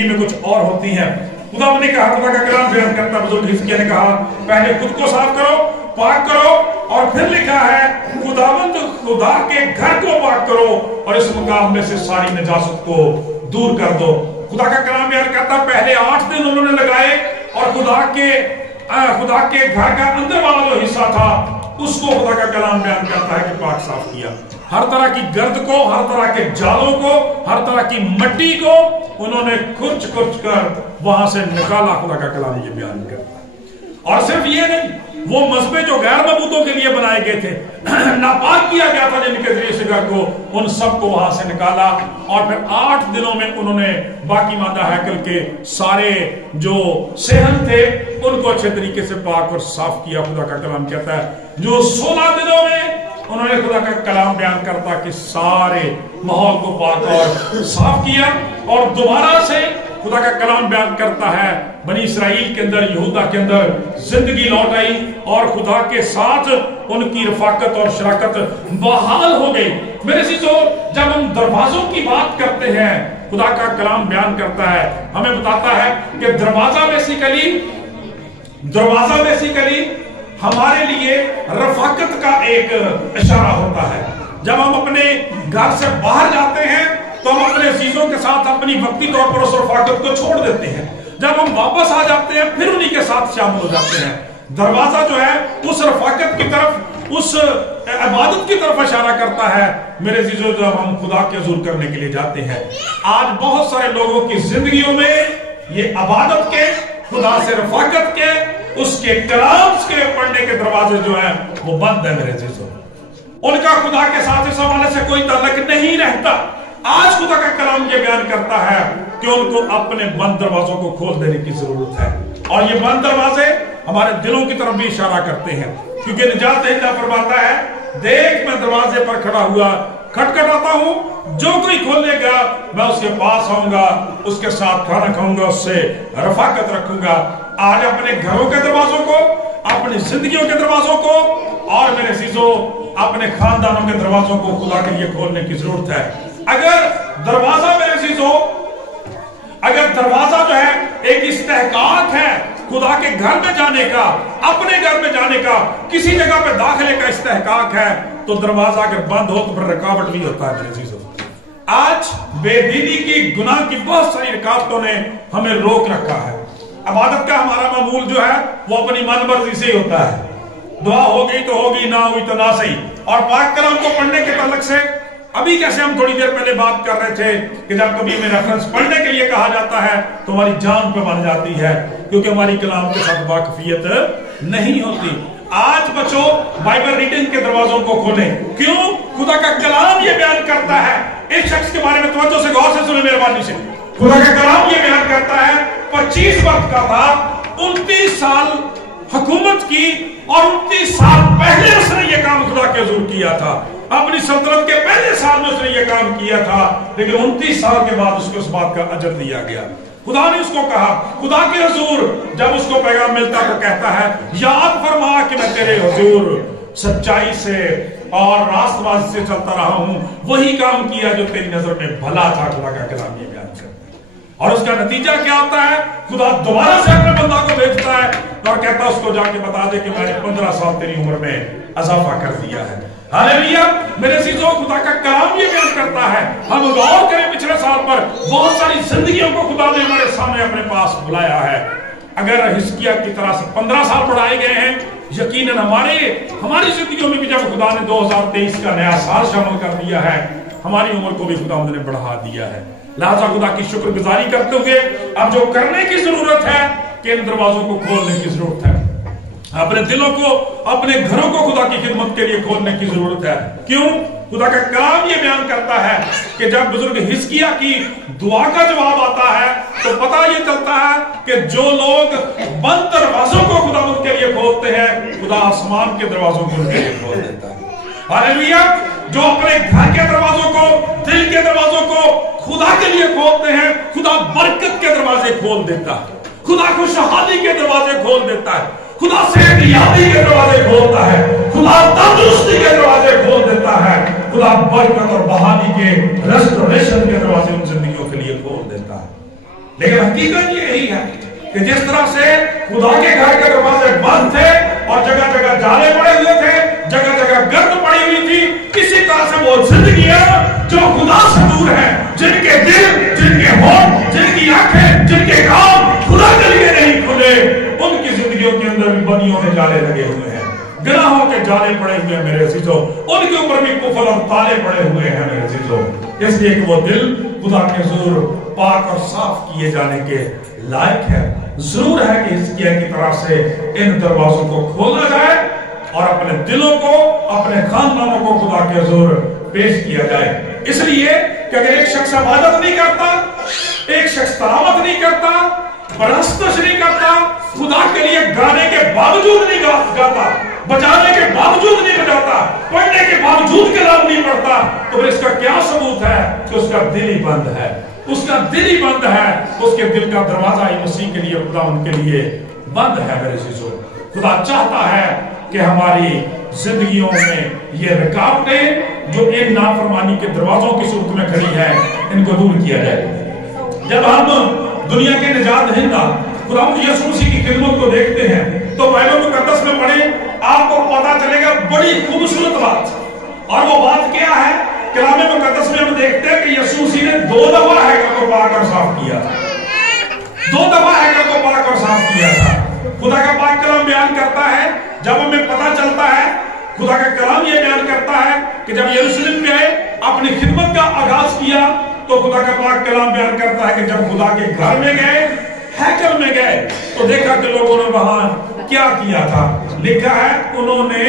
जिंदगी में कुछ और होती हैं। खुदा ने कहा, खुदा का कलाम बयान करता बुजुर्ग हिजकिय्याह ने कहा, पहले खुद को साफ करो, पाक करो, और फिर लिखा है खुदावंद खुदा के घर को पाक करो और इस मुकाम में से सारी नजासत को दूर कर दो। खुदा का कलाम बयान करता पहले 8 दिन उन्होंने लगाए और खुदा के घर का अंदर वाला जो हिस्सा था उसको खुदा का कलाम बयान करता है कि पाक साफ किया। हर तरह की गर्द को, हर तरह के जालों को, हर तरह की मिट्टी को उन्होंने खुर्च कर वहां से निकाला। खुदा का कलाम ये बयान करता है। और सिर्फ ये नहीं, वो मस्बे जो गैर मबूतों के लिए बनाए गए थे, नापाक किया गया था जिनके जरिए से घर को, उन सबको वहां से निकाला और फिर 8 दिनों में उन्होंने बाकी मादा हैकल के सारे जो सेहन थे उनको अच्छे तरीके से पाक और साफ किया। खुदा का कलाम कहता है जो 16 दिनों में उन्होंने, खुदा का कलाम बयान करता कि सारे माहौल को पाक और साफ किया। और दोबारा से खुदा का कलाम बयान करता है बनी इसराइल के अंदर, यहूदा के अंदर जिंदगी लौट आई और खुदा के साथ उनकी रफाकत और शराकत बहाल हो गई। मेरे चीजों, जब हम दरवाजों की बात करते हैं, खुदा का कलाम बयान करता है, हमें बताता है कि दरवाजा बेसिकली हमारे लिए रफाकत का एक इशारा होता है। जब हम अपने घर से बाहर जाते हैं तो हम अपने अजीजों के साथ अपनी वक्ती तौर पर उस रफाकत को छोड़ देते हैं। जब हम वापस आ जाते हैं फिर उन्हीं के साथ शामिल हो जाते हैं। दरवाजा जो है उस रफाकत की तरफ, उस इबादत की तरफ इशारा करता है। मेरे अजीजों, जब हम खुदा के हुजूर करने के लिए जाते हैं, आज बहुत सारे लोगों की जिंदगियों में ये इबादत के, खुदा से रफाकत के, उसके कलाम के पढ़ने के दरवाजे जो है वो बंद है। मेरे अजीजों, उनका खुदा के साथ इस हवाले से कोई ताल्लुक नहीं रहता। आज खुदा का कलाम ये बयान करता है कि उनको अपने बंद दरवाजों को खोल देने की जरूरत है। और ये बंद दरवाजे हमारे दिलों की तरफ भी इशारा करते हैं, क्योंकि निजात दहिंदा फरमाता है, देख मैं दरवाजे पर खड़ा हुआ खटखटाता हूं, जो कोई खोलेगा मैं उसके पास आऊंगा, उसके साथ खाना खाऊंगा, उससे रफाकत रखूंगा। आज अपने घरों के दरवाजों को, अपनी जिंदगियों के दरवाजों को और मेरे अजीजों अपने खानदानों के दरवाजों को खुदा के लिए खोलने की जरूरत है। अगर दरवाजा, मेरे अजीजों, अगर दरवाजा जो है एक इस्तेहकाक है खुदा के घर में जाने का, अपने घर में जाने का, किसी जगह पे दाखिले का इस्तेहकाक है, तो दरवाजा अगर बंद हो तो फिर रुकावट भी होता है। मेरे अजीजों, आज बेदीनी की, गुनाह की बहुत सारी रुकावटों ने हमें रोक रखा है। इबादत का हमारा मामूल जो है वो अपनी मनमर्जी से ही होता है। दुआ हो गई तो होगी, ना हुई तो ना सही। और पाक कलाम को पढ़ने के ताल्लुक से अभी जैसे हम थोड़ी देर पहले बात कर रहे थे कि जब कभी हमें रेफरेंस पढ़ने के लिए कहा जाता है तो हमारी जान पे बन जाती है, क्योंकि हमारी कलाम के साथ वाकफियत नहीं होती। आज बच्चों बाइबल रीडिंग के दरवाजों को खोलें। क्यों? खुदा का कलाम ये बयान करता है। इस शख्स के बारे में तवज्जो से, गौर से सुने मेहरबानी से। खुदा का कलाम ये बयान करता है 25 वर्ष का था, 29 साल हुकूमत की और 29 साल पहले उसने ये काम खुदा के हुजूर किया था। अपनी सल्तनत के पहले साल में उसने ये काम किया था, लेकिन 29 साल के बाद उसको इस बात का अजर दिया गया। खुदा ने उसको कहा, खुदा के हुजूर जब उसको पैगाम मिलता तो कहता है, याद फरमा कि मैं तेरे हुजूर सच्चाई से और रास्तबाजी से चलता रहा हूं, वही काम किया जो तेरी नजर में भला था। खुदा का कलाम ये बयान करता है। और उसका नतीजा क्या होता है? खुदा दोबारा से अपने बंदा को भेजता है और कहता है उसको जाके बता दे कि मैंने 15 साल तेरी उम्र में इजाफा कर दिया है। हालेलुया। मेरे अजीजों, खुदा का कलाम ये बयान करता है, हम गौर करें पिछले साल पर बहुत सारी जिंदगियों को खुदा ने हमारे सामने अपने पास बुलाया है। अगर हिजकिय्याह की तरह से 15 साल बढ़ाए गए हैं, यकीनन हमारी जिंदगियों में भी जब खुदा ने 2023 का नया साल शामिल कर दिया है, हमारी उम्र को भी खुदा ने बढ़ा दिया है। लिहाजा खुदा की शुक्रगुजारी करते हुए अब जो करने की जरूरत है कि इन दरवाजों को खोलने की जरूरत है। अपने दिलों को, अपने घरों को खुदा की खिदमत के लिए खोलने की जरूरत है। क्यों? खुदा का कलाम ये बयान करता है कि जब बुजुर्ग हिजकिय्याह की दुआ का जवाब आता है तो पता ये चलता है कि जो लोग बंद दरवाजों को खुदा के लिए खोलते हैं, खुदा आसमान के दरवाजों को उनके लिए खोल देता है। हालेलुया। जो अपने घर के दरवाजों को, दिल के दरवाजों को खुदा के लिए खोलते हैं, खुदा बरकत के दरवाजे खोल देता है, खुदा खुशहाली के दरवाजे खोल देता है, खुदा सेहतयाबी के दरवाजे खोलता है, खुदा तंदुरुस्ती के दरवाजे खोल देता है, खुदा बरकत और बहाली के, रेस्टोरेशन के दरवाजे उन जिंदगियों के लिए खोल देता है। لیکن حقیقت یہی ہے کہ جس طرح سے خدا کے گھر کے دروازے بند تھے اور جگہ جگہ جالے پڑے ہوئے تھے، جگہ جگہ گرد پڑی ہوئی تھی، اسی طرح سے وہ زندگیاں جو خدا سے دور ہیں، جن کے دل، جن کے ہونٹ، جن کی آنکھیں، جن کے کام خدا کے لیے نہیں کھلے، ان کی زندگیوں کے اندر بھی بدیوں میں جالے لگے ہوئے ہیں، گناہوں کے جالے پڑے ہوئے ہیں میرے عزیزو، ان کے اوپر بھی کفر اور تالے پڑے ہوئے ہیں میرے عزیزو، اس لیے کہ وہ دل خدا کے حضور پاک اور صاف کیے جانے کے لائق ہے۔ ضرور ہے کہ حزقیہ کی طرح سے ان دروازوں کو کھولا جائے اور اپنے دلوں کو، اپنے خاندانوں کو خدا کے حضور پیش کیا جائے۔ اس لیے کہ اگر ایک شخص عبادت نہیں کرتا، ایک شخص تلاوت نہیں کرتا، پرستش نہیں کرتا، خدا کے لیے گانے کے باوجود نہیں گاتا، بجانے کے باوجود نہیں بجاتا، پڑھنے کے باوجود کلام نہیں پڑھتا، تو پھر اس کا کیا ثبوت ہے کہ اس کا دل ہی بند ہے؟ اس کا دل ہی بند ہے، اس کے دل کا دروازہ ہی مسیح کے لیے، خدا ان کے لیے بند ہے میرے عزیزو۔ خدا چاہتا ہے کہ ہماری زندگیوں میں یہ رکاوٹیں جو ان نافرمانی کے دروازوں کی صورت میں کھڑی ہیں، ان کو دور کیا جائے۔ جب ہم دنیا کے نجات دہندہ خدا یسوع مسیح کی خدمت کو دیکھتے ہیں تو بائبل مقدس میں پڑھیں، آپ کو پتا چلے گا بڑی خوبصورت بات، اور وہ بات کیا ہے؟ کلام مقدس میں ہم دیکھتے ہیں کہ یسوع مسیح نے 2 دفعہ ہیکل کو پاک اور صاف کیا تھا، 2 دفعہ ہیکل کو پاک اور صاف کیا تھا۔ خدا کا پاک کلام بیان کرتا ہے، جب ہمیں پتا چلتا ہے، خدا کا کلام یہ بیان کرتا ہے کہ جب یروشلم میں آئے اپنی خدمت کا آغاز کیا، تو خدا کا پاک کلام بیان کرتا ہے کہ جب خدا کے گھر میں گئے، ہیکل میں گئے، تو دیکھا کہ لوگوں نے وہاں کیا کیا تھا۔ لکھا ہے انہوں نے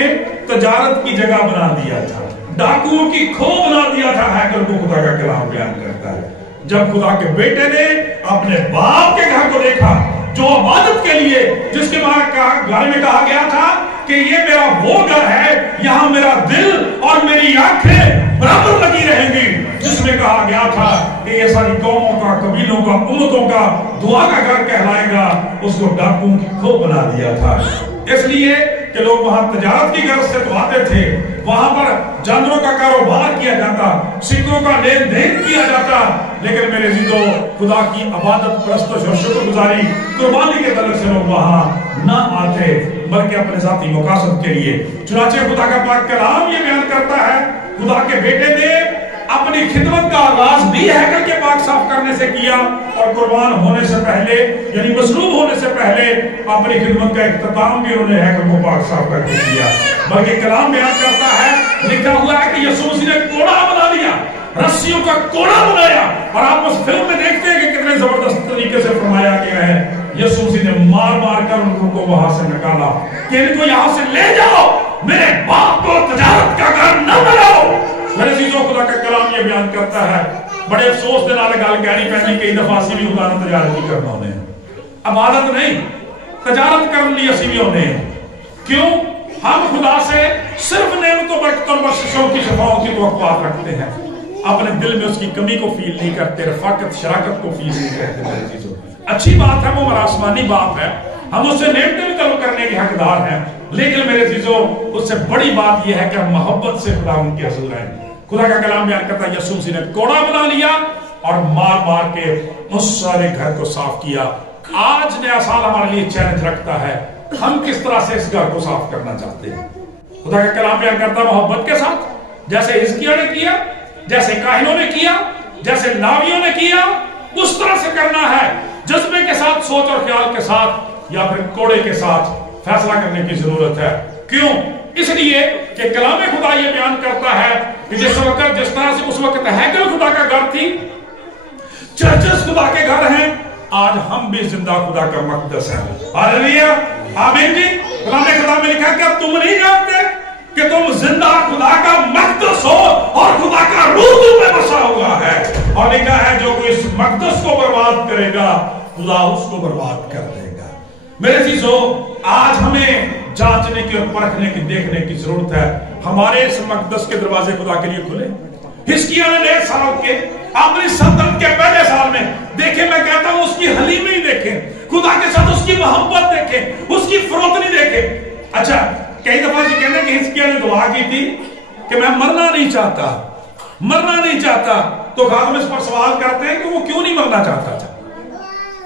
تجارت کی جگہ بنا دیا تھا، ڈاکوؤں کی کھو بنا دیا تھا ہیکل کو، خدا کا کلام بیان کرتا ہے۔ جب خدا کے بیٹے نے اپنے باپ کے گھر کو دیکھا جو عبادت کے لیے، جس کے گھر میں کہا گیا تھا کہ یہ میرا وہ گھر ہے، یہاں میرا دل اور میری آنکھیں برابر لگی رہیں گی، جس میں کہا گیا تھا کہ یہ ساری قوموں کا، قبیلوں کا، امتوں کا دعا کا گھر کہلائے گا، اس کو ڈاکوؤں کی کھو بنا دیا تھا۔ اس لیے کہ لوگ وہاں تجارت کی غرض سے تو آتے تھے، وہاں پر جانوروں کا کاروبار کیا جاتا، سکوں کا لین دین کیا جاتا، لیکن میرے عزیزو خدا کی عبادت، پرستش اور شکر گزاری، قربانی کے تعلق سے لوگ وہاں نہ آتے، بلکہ اپنے ذاتی مقاصد کے لیے۔ چنانچہ خدا کا پاک کلام یہ بیان کرتا ہے، خدا کے بیٹے نے اپنی خدمت کا آغاز بھی ہیکل کے پاک صاف کرنے سے کیا، اور قربان ہونے سے پہلے، یعنی مصلوب ہونے سے پہلے اپنی خدمت کا اختتام بھی انہوں نے ہیکل کو پاک صاف کر کے کیا۔ بلکہ کلام بیان کرتا ہے، لکھا ہوا ہے کہ یسوع مسیح نے کوڑا بنا دیا، رسیوں کا کوڑا بنایا، اور آپ اس فلم میں دیکھتے ہیں کہ کتنے زبردست طریقے سے فرمایا گیا ہے، یسوع مسیح نے مار مار کر ان کو وہاں سے نکالا کہ ان کو یہاں سے لے جاؤ، میرے باپ کو تجارت کا گھر نہ بناؤ۔ میرے عزیزوں خدا کا کلام یہ بیان کرتا ہے، بڑے افسوس دے نال گل کہنی پہنی کئی دفعہ اسی بھی خدا نے تجارت کی کرنا ہونے ہیں، عبادت نہیں، تجارت کرنے لیے اسی بھی ہونے ہیں۔ کیوں؟ ہم خدا سے صرف نعمتوں، برکتوں اور بخششوں کی شفاؤں کی توقعات رکھتے ہیں، اپنے دل میں اس کی کمی کو فیل نہیں کرتے، رفاقت شراکت کو فیل نہیں کرتے۔ میرے عزیزوں اچھی بات ہے، وہ ہمارا آسمانی باپ ہے، ہم اس سے نعمتیں بھی طلب کرنے کے حقدار ہیں، لیکن میرے عزیزوں اس سے بڑی بات یہ ہے کہ ہم محبت سے خدا ان کے حضور آئیں۔ خدا کا کلام بیان کرتا ہے یسوع مسیح نے کوڑا بنا لیا اور مار مار کے اس سارے گھر کو صاف کیا۔ آج نیا سال ہمارے لیے چیلنج رکھتا ہے، ہم کس طرح سے اس گھر کو صاف کرنا چاہتے ہیں؟ خدا کا کلام بیان کرتا ہے محبت کے ساتھ، جیسے حزقیہ نے کیا، جیسے کاہنوں نے کیا، جیسے لاویوں نے کیا، اس طرح سے کرنا ہے، جذبے کے ساتھ، سوچ اور خیال کے ساتھ، یا پھر کوڑے کے ساتھ فیصلہ کرنے کی ضرورت ہے۔ کیوں؟ اس لیے کہ کلام خدا یہ بیان کرتا ہے کہ جس طرح سے اس وقت ہیکل خدا کا گھر تھی، چرچز خدا کے گھر ہیں، آج ہم بھی زندہ خدا کا مقدس ہیں۔ ہاللیلویا، آمین جی۔ کلام خدا میں لکھا ہے کہ تم نہیں جانتے کہ تم زندہ خدا کا مقدس ہو اور خدا کا روح تم میں بسا ہوا ہے، اور لکھا ہے جو کوئی اس مقدس کو برباد کرے گا خدا اس کو برباد کر دے گا۔ میرے عزیزو آج ہمیں جانچنے کی اور پرکھنے کی، دیکھنے کی ضرورت ہے، ہمارے اس مقدس کے دروازے خدا کے لیے کھلے۔ حزقیہ نے 1.5 سال کے اپنی سلطنت کے پہلے سال میں دیکھیں، میں کہتا ہوں اس کی حلیمی دیکھیں، خدا کے ساتھ اس کی محبت دیکھیں، اس کی فروتنی دیکھیں۔ اچھا کئی دفعہ یہ کہنے کہ حزقیہ نے دعا کی تھی کہ میں مرنا نہیں چاہتا، مرنا نہیں چاہتا، تو خادم اس پر سوال کرتے ہیں کہ وہ کیوں نہیں مرنا چاہتا تھا؟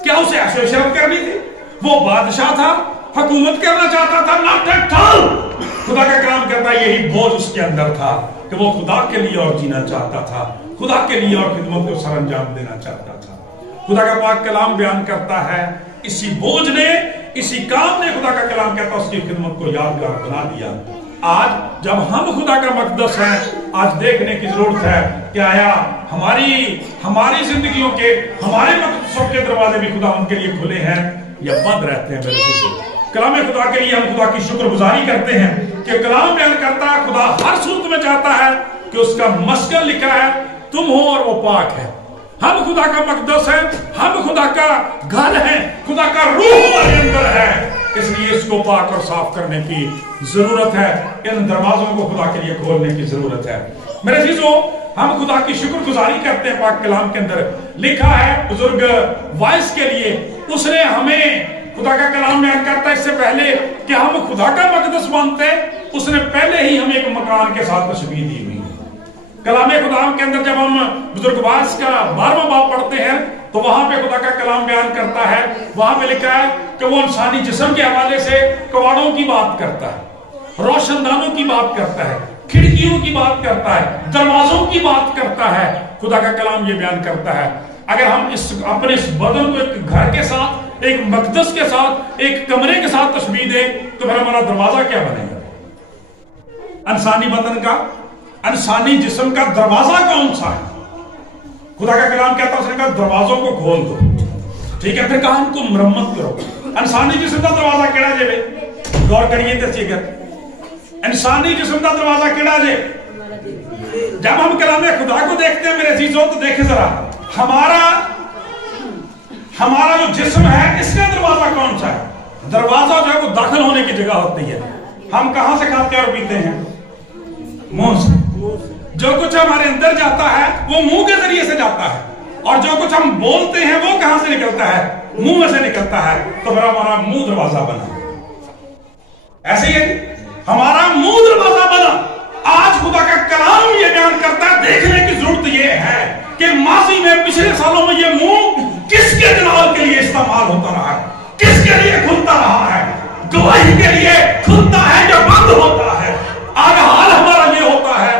क्या उसे ऐशोइशरत करनी थी? वो बादशाह था, हुकूमत करना चाहता था, नॉट एट ऑल। खुदा का कलाम कहता है यही बोझ उसके अंदर था कि वो खुदा के लिए और जीना चाहता था, खुदा के लिए और खिदमत को सर अंजाम देना चाहता था। खुदा का पाक कलाम बयान करता है इसी बोझ ने, इसी काम ने, खुदा का कलाम कहता है उसकी खिदमत को यादगार बना दिया। आज जब हम खुदा का मकदस हैं, आज देखने की जरूरत है कि आया हमारी जिंदगियों के, हमारे मकदसों के दरवाजे भी खुदा उनके लिए खुले हैं या बंद रहते हैं। मेरे दोस्तों, कलाम खुदा के लिए हम खुदा की शुक्रगुजारी करते हैं कि कलाम बयान करता है खुदा हर सूरत में चाहता है कि उसका मस्कन लिखा है तुम हो और वो पाक है। हम खुदा का मकदस है, हम खुदा का घर है, खुदा का रूह हमारे अंदर है, इसलिए इसको पाक और साफ करने की जरूरत है। इन दरवाजों को खुदा के लिए खोलने की जरूरत है। मेरे चीजों, हम खुदा की शुक्रगुजारी करते हैं। पाक कलाम के अंदर लिखा है बुजुर्ग वाइस के लिए, उसने हमें, खुदा का कलाम बयान करता है इससे पहले कि हम खुदा का मकदस मानते, उसने पहले ही हमें एक मकान के साथ तशबीह दी हुई है। कलाम खुदा के अंदर जब हम बुजुर्ग वाइस का 12वां बाब पढ़ते हैं तो वहां पे खुदा का कलाम बयान करता है, वहां पे लिखा है कि वो इंसानी जिस्म के हवाले से कवाड़ों की बात करता है, रोशनदानों की बात करता है, खिड़कियों की बात करता है, दरवाजों की बात करता है। खुदा का कलाम ये बयान करता है अगर हम अपने इस बदन को एक घर के साथ, एक मकदस के साथ, एक कमरे के साथ तशबीह दे तो फिर हमारा दरवाजा क्या बनेगा? इंसानी बदन का, इंसानी जिस्म का दरवाजा कौन सा है? खुदा का कलाम कहता है, उसने कहा दरवाजों को खोल दो। ठीक है, फिर कहा उनको मरम्मत करो। इंसानी जिस्म का दरवाजा केड़ा जे? गौर करिए दसी कर इंसानी जिस्म का दरवाजा केड़ा जे? जब हम कलाम खुदा को देखते हैं मेरे चीजों, तो देखे जरा हमारा जो जिस्म है इसका दरवाजा कौन सा है? दरवाजा जो है वो दाखिल होने की जगह होती है। हम कहां से खाते और पीते हैं? मुंह से। जो कुछ हमारे अंदर जाता है वो मुंह के जरिए से जाता है, और जो कुछ हम बोलते हैं वो कहां से निकलता है? मुंह में से निकलता है। तो फिर हमारा मुंह दरवाजा बना। ऐसे ही हमारा मुंह दरवाजा बना। आज खुदा का कलाम ये बयान करता है, देखने की जरूरत ये है कि माजी में, पिछले सालों में ये मुंह किसके जलाल के लिए इस्तेमाल होता रहा है, किसके लिए खुलता रहा है? गवाही के लिए खुलता है या बंद होता है? आज हाल हमारा ये होता है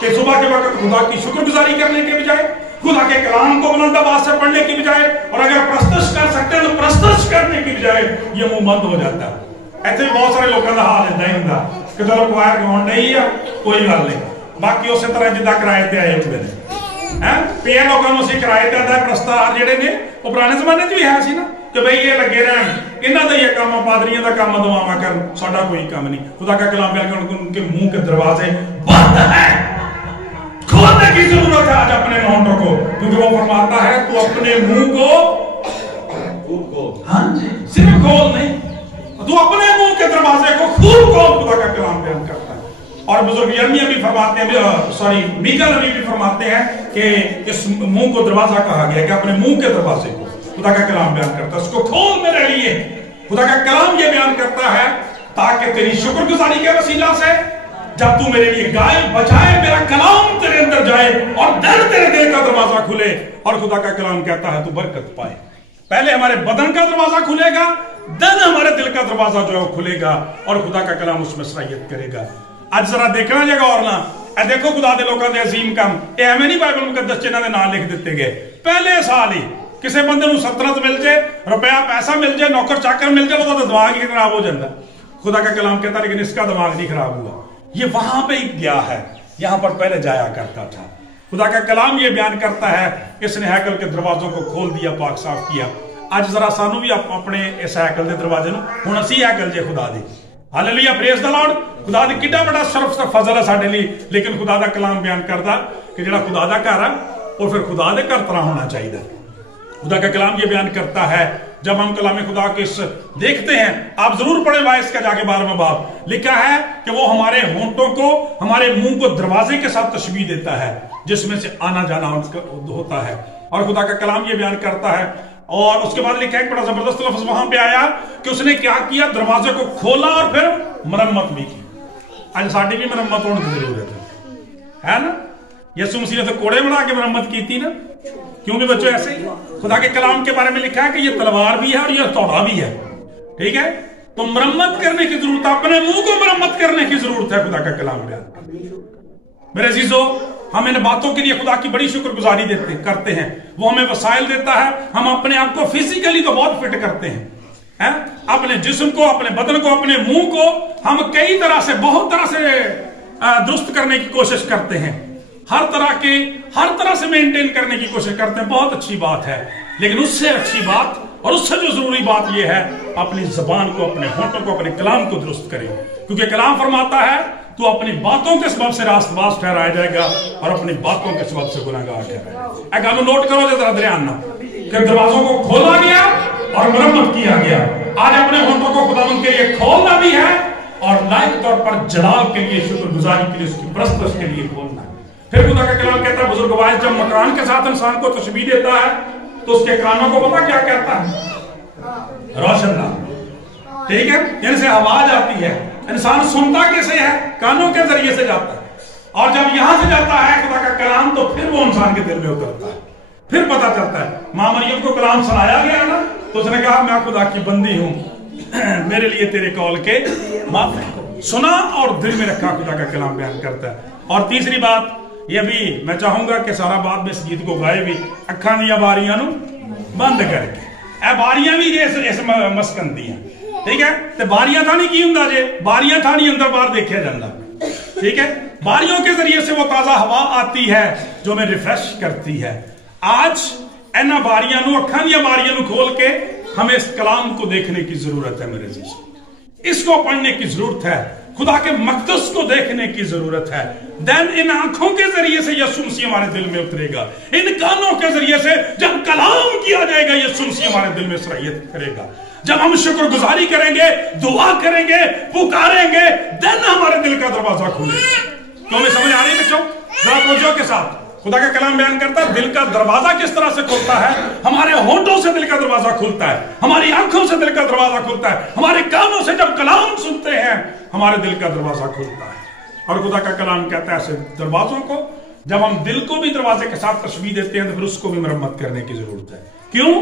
कि सुबह के वक्त खुदा की शुक्रगुजारी करने के बजाय, खुदा के कलाम को बुलंद आवाज से पढ़ने की बजाय, और अगर प्रस्तुत कर सकते हैं तो प्रस्तुत करने की बजाय ये मुंह बंद हो जाता है। ऐसे भी बहुत सारे लोगों का हाल इदा ही होता कि चलो क्वायर गाउन नहीं है, कोई गल नहीं, बाकी उस तरह जिदा किराए ते आए होंगे ने पे लोगों को किराए ते आंदा प्रस्तार जेडे ने वो पुराने जमाने च भी है सी ना कि भाई ये लगे रहन, इन्हां दा ही काम, पादरियां दा काम दवावा कर, साडा कोई काम नहीं। खुदा का कलाम बयान करके उनके मुंह के दरवाजे बंद हैं। खोलने की जरूरत है आज अपने होंठों को, क्योंकि वो फरमाता है तू अपने मुंह को, हाँ जी, सिर्फ खोल नहीं, तू अपने मुंह के दरवाजे को खूब खोल। खुदा का कलाम बयान करता है। और बुजुर्ग यिर्मयाह भी फरमाते हैं, मीका नबी भी फरमाते हैं कि इस मुंह को दरवाजा कहा गया, कि अपने मुंह के दरवाजे को खुदा का कलाम बयान करता है, उसको खोल मेरे लिए। खुदा का कलाम ये बयान करता है ताकि तेरी शुक्रगुजारी के वसीला से जब तू मेरे लिए गाए बजाए, मेरा कलाम तेरे अंदर जाए और तेरे दिल का दरवाजा खुले। और खुदा का कलाम कहता है तू बरकत पाए। पहले हमारे बदन का दरवाजा खुलेगा, देन हमारे दिल का दरवाजा जो है वो खुलेगा और खुदा का कलाम उसमें सराहियत करेगा। आज जरा देखना जगह और ना ए देखो खुदा दे लोगों दे अजीम काम ए एवें नहीं बाइबल मुकद्दस च इन्हां दे नाम लिख दिते गए। पहले साल ही किसी बंदे नूं सल्तनत मिल जाए, रुपया पैसा मिल जाए, नौकर चाकर मिल जाए, तो दिमाग ही खराब हो जाता। खुदा का कलाम कहता लेकिन इसका दिमाग नहीं खराब हुआ, ये वहां पे ही गया है, यहां पर पहले जाया करता था। खुदा का कलाम ये बयान करता है इसने हैकल के दरवाजों को खोल दिया, पाक साफ किया। आज जरा सानू भी अपने इस हैकल के दरवाजे हुण असीं हैकल जे खुदा दी, हालेलुया, प्रेज द लॉर्ड। खुदा दी किड्डा बड़ा शरफ दा फजल है साडे लई। लेकिन खुदा दा कलाम बयान करदा कि जिहड़ा खुदा दा घर है वो फिर खुदा दे घर तरह होना चाहिए। खुदा का कलाम ये बयान करता है, जब हम कलाम खुदा के देखते हैं, आप जरूर पढ़े वाइस का जाके 12वां बाब, लिखा है कि वो हमारे होंठों को, हमारे मुंह को दरवाजे के साथ तशबीह देता है जिसमें से आना जाना होता है। और खुदा का कलाम ये बयान करता है, और उसके बाद लिखा है एक बड़ा जबरदस्त लफ्ज वहां पे आया कि उसने क्या किया, दरवाजे को खोला और फिर मरम्मत भी की। आज साडी भी मरम्मत होने की जरूरत है ना। यीशु मसीह ने तो कोड़े बना के मरम्मत की थी ना। क्यों भी बच्चों ऐसे ही खुदा के कलाम के बारे में लिखा है कि ये तलवार भी है और ये हथौड़ा भी है, ठीक है। तो मरम्मत करने की जरूरत है, अपने मुंह को मरम्मत करने की जरूरत है खुदा का कलाम बयान। मेरे अजीजों, हम इन बातों के लिए खुदा की बड़ी शुक्रगुजारी करते हैं। वो हमें वसाइल देता है, हम अपने आप को फिजिकली तो बहुत फिट करते हैं, अपने जिस्म को, अपने बदन को, अपने मुंह को हम कई तरह से, बहुत तरह से दुरुस्त करने की कोशिश करते हैं, हर तरह से मेंटेन करने की कोशिश करते हैं। बहुत अच्छी बात है, लेकिन उससे अच्छी बात और उससे जो जरूरी बात यह है, अपनी जबान को, अपने होठों को, अपने कलाम को दुरुस्त करें। क्योंकि कलाम फरमाता है तो अपनी बातों के सबब से रास्तबाज ठहराया जाएगा और अपनी बातों के सबब से गुनाहगार ठहराएगा। एक गाना नोट करो जरा ध्यान ना, कि दरवाजों को खोला गया और मरम्मत किया गया। आज अपने होठों को खुदावंद के लिए खोलना भी है और लायक तौर पर जलाल के लिए, शुक्रगुजारी के लिए, उसकी परस्तश के लिए खोलना है। फिर खुदा का कलाम कहता है, बुजुर्ग वाइज जब मकान के साथ इंसान को तशबीह देता है तो उसके कानों को पता क्या कहता है? रोशनदान, ठीक है। यानी से आवाज आती है, इंसान सुनता कैसे है? कानों के जरिए से जाता है। और जब यहां से जाता है खुदा का कलाम, तो फिर वो इंसान के दिल में उतरता है, फिर पता चलता है। मां मरियम को कलाम सुनाया गया ना, तो उसने कहा मैं खुदा की बंदी हूं, मेरे लिए तेरे कौल के माफ। सुना और दिल में रखा, खुदा का कलाम बयान करता है। और तीसरी बात ये भी मैं चाहूंगा कि सारा बात में इस गीत को गाए भी, अखा दिया बारियां बंद करके, ए बारियां भी इस मस्कन दियां, ठीक है। तो बारियां थानी की हुंदा जे, बारियां थानी अंदर बाहर देखा जाता, ठीक है। बारियों के जरिए से वो ताजा हवा आती है जो हमें रिफ्रेश करती है। आज इन्ह बारियां अखा दिया बारियां खोल के हमें इस कलाम को देखने की जरूरत है मेरे अजीज, इसको पढ़ने की जरूरत है, खुदा के मकदस को देखने की जरूरत है। देन इन आंखों के जरिए से यीशु मसीह हमारे दिल में उतरेगा, इन कानों के जरिए से जब कलाम किया जाएगा यीशु मसीह हमारे दिल में सराहियत करेगा। जब हम शुक्रगुजारी करेंगे, दुआ करेंगे, पुकारेंगे, देन हमारे दिल का दरवाजा खुलेगा। तो हमें समझ आ रही है बच्चों? जरा तवज्जो के साथ खुदा का कलाम बयान करता है, दिल का दरवाजा किस तरह से खुलता है। हमारे होठों से दिल का दरवाजा खुलता है, हमारी आंखों से दिल का दरवाजा खुलता है, हमारे कानों से जब कलाम सुनते हैं हमारे दिल का दरवाजा खुलता है। और खुदा का कलाम कहता है ऐसे दरवाजों को, जब हम दिल को भी दरवाजे के साथ तशबीह देते हैं तो फिर उसको भी मरम्मत करने की जरूरत है। क्यों?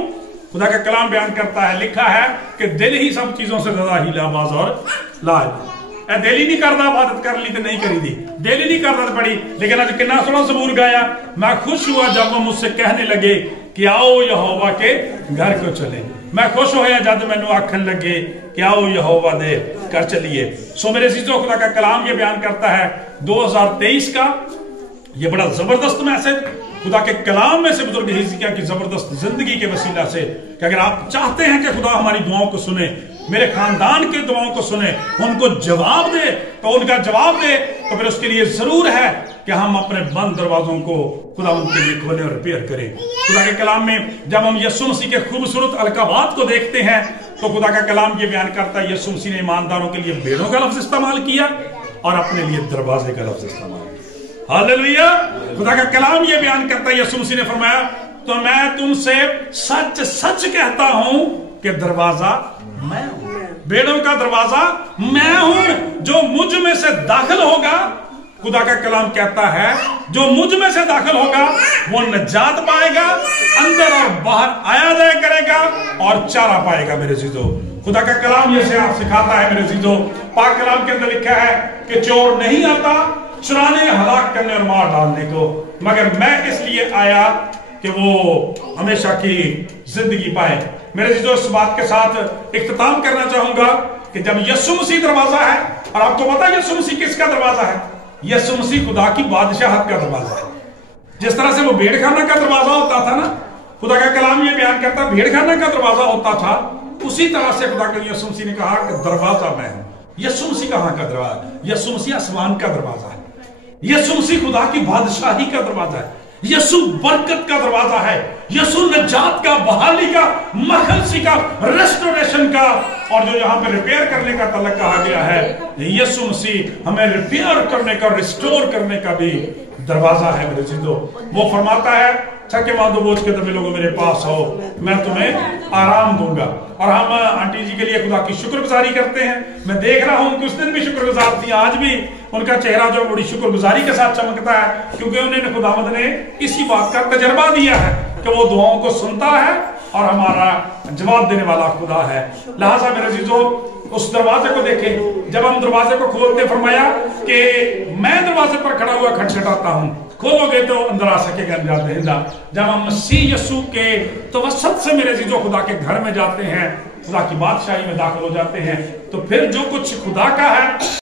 खुदा का कलाम बयान करता है, लिखा है कि दिल ही सब चीजों से ज्यादा हीलाबाज और लाज। दिल ही नहीं करता, इबादत कर ली तो नहीं करी थी, दिल ही नहीं करता तो पड़ी। लेकिन आज कितना सोना ज़बूर गाया, मैं खुश हुआ जब वो मुझसे कहने लगे कि आओ यहोवा के घर को चले। मैं खुश होया जब मैनू आखन लगे कि आओ यहोवा दे घर चलिए। सो मेरे अजीजों, खुदा का कलाम ये बयान करता है 2023 का ये बड़ा जबरदस्त मैसेज खुदा के कलाम में से बुजुर्ग हिजकिय्याह की जबरदस्त जिंदगी के वसीला से, कि अगर आप चाहते हैं कि खुदा हमारी दुआओं को सुने, मेरे खानदान के दुआओं को सुने, उनको जवाब दे, तो उनका जवाब दे, तो फिर उसके लिए जरूर है कि हम अपने बंद दरवाजों को खुदा उनके लिए खोलें और रिपेयर करें। खुदा के कलाम में जब हम यीशु मसीह के खूबसूरत अलकाबात को देखते हैं तो खुदा का कलाम ये बयान करता है, यीशु मसीह ने ईमानदारों के लिए भेड़ों का लफ्ज इस्तेमाल किया और अपने लिए दरवाजे का लफ्ज इस्तेमाल किया। हालेलुया। खुदा का कलाम ये बयान करता है, यीशु मसीह ने फरमाया, तो मैं तुमसे सच सच कहता हूं कि दरवाजा मैं हूं, भेड़ों का दरवाजा मैं हूं। जो मुझ में से दाखिल होगा, खुदा का कलाम कहता है, जो मुझ में से दाखिल होगा वो निजात पाएगा, अंदर और बाहर आया जाया करेगा और चारा पाएगा। मेरे चीजों, खुदा का कलाम ये सिखाता है मेरे चीजों, पाक कलाम के अंदर लिखा है कि चोर नहीं आता चुराने, हलाक करने और मार डालने को, मगर मैं इसलिए आया कि वो हमेशा की जिंदगी पाए। मेरे चीजों, इस बात के साथ इख्तिताम करना चाहूंगा कि जब यीशु मसीह दरवाजा है, और आपको पता है यीशु मसीह किसका दरवाजा है? यीशु मसीह खुदा की बादशाहत का दरवाजा है। जिस तरह से वो भेड़खाना का दरवाजा होता था ना, खुदा का कलाम ये बयान करता है भेड़खाना का दरवाजा होता था, उसी तरह से खुदा के यीशु मसीह ने कहा कि दरवाजा मैं हूं। यीशु मसीह कहां का दरवाजा? यीशु मसीह आसमान का दरवाजा है। यीशु मसीह खुदा की बादशाही का दरवाजा है। यीशु बरकत का दरवाजा है। यीशु निजात का, बहाली का, मखलसी का, रेस्टोरेशन का, और जो यहाँ पे रिपेयर करने का तलक कहा गया है, यीशु मसीह हमें रिपेयर करने का, रिस्टोर करने का भी दरवाजा है। मेरे चीजों, वो फरमाता है, थके मांदो बोझ के दबे लोगों मेरे पास आओ, मैं तुम्हें आराम दूंगा। और हम आंटी जी के लिए खुदा की शुक्रगुजारी करते हैं। मैं देख रहा हूं कि उस दिन भी शुक्रगुजार थी, आज भी ان کا چہرہ جو بڑی شکر گزاری کے ساتھ چمکتا ہے، کیونکہ انہیں خداوند نے اسی بات کا تجربہ دیا ہے کہ وہ دعاؤں کو سنتا ہے اور ہمارا جواب دینے والا خدا ہے۔ لہٰذا میرے عزیزو اس دروازے کو دیکھیں، جب ہم دروازے کو کھولتے فرمایا کہ میں دروازے پر کھڑا ہوا کھٹکھٹاتا ہوں، کھولو گے تو اندر آ سکے گا نجات دہندہ۔ جب ہم مسیح یسوع کے توسط سے میرے عزیزو خدا کے گھر میں جاتے ہیں، خدا کی بادشاہی میں داخل ہو جاتے ہیں، تو پھر جو کچھ خدا کا ہے